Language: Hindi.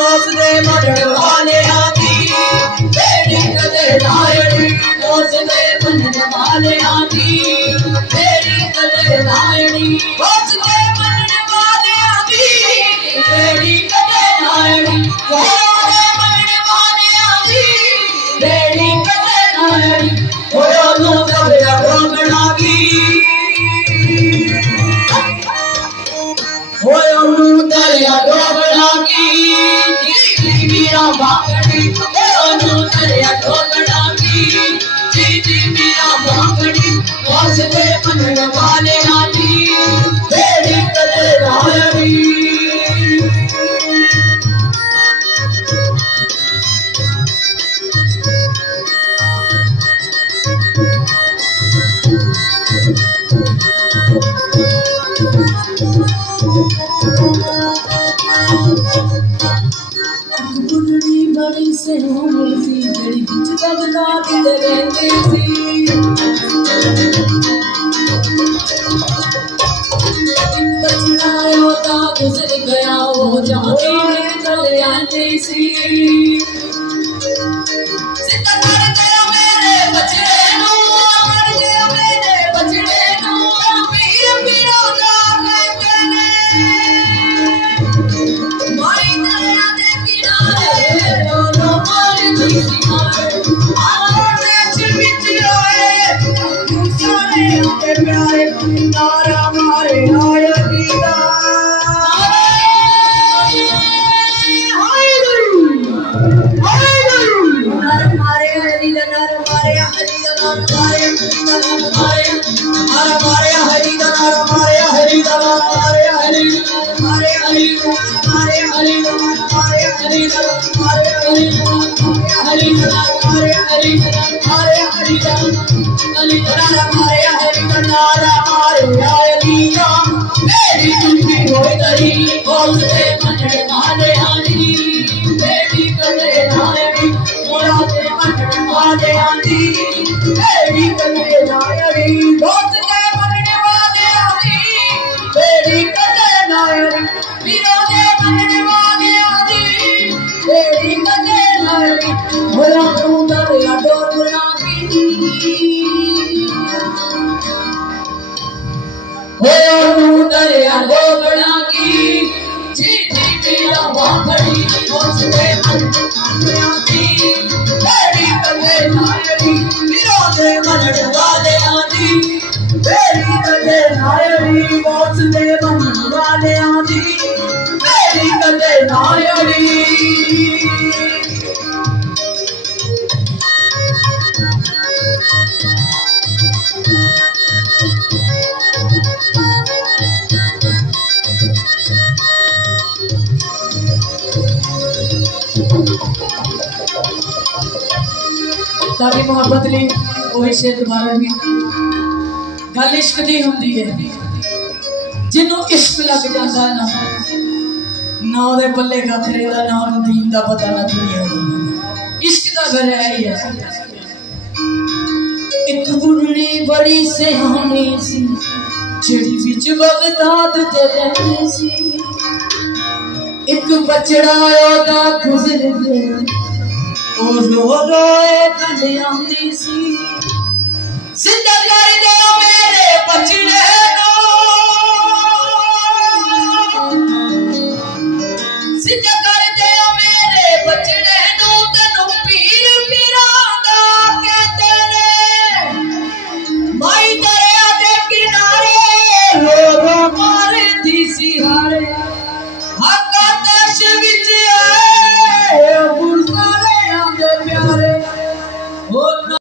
उसने मरण वाले आती तेरी कदे नायड़ी उसने मरण वाले आती तेरी कदे नायड़ी उसने मरण वाले आती तेरी कदे नायड़ी उसने मरण वाले आती तेरी कदे नायड़ी ओयो नो कबरा रोगना की ओयो नो दरिया रोगना की मेरा भागड़ी ओयो नो दरिया रोगना की जी मेरा भागड़ी वास्ते मनन वाले आती तेरी कदे नायड़ी गुडड़ी बड़ी से होनी सी जड़ी बिच बगदा दे रहंदी सी बचना होता गुजर गया वो जाती निकल आती सी जिंदा कर दिया मेरे बचड़े नु कर दिया मेरे बचड़े नु पीर पीरो का कहने माई दरिया दे किनारे दोनों मार दी किनारे आने बिच आए सारे आते प्यारे तारा मारे आया दीदा साड़ी मोहब्बत ली वही से दोबारा भी गल इश्क दी हुंदी है जिन्हों इश्क लग जाता है ना उहदे पल्ले का खरेदा ना उन्हें दीन दा पता ना दुनिया इश्क दा घर है ही है एक बुढ़ड़ी बड़ी सियानी सी जेड़ी विच बगदाद ते रहंदी सी एक बचड़ा ओदा गुजर गया रो रोए कल आंदी सी जिंदा कर दे मेरे बचड़े जिंदा कर दे मेरे बचड़े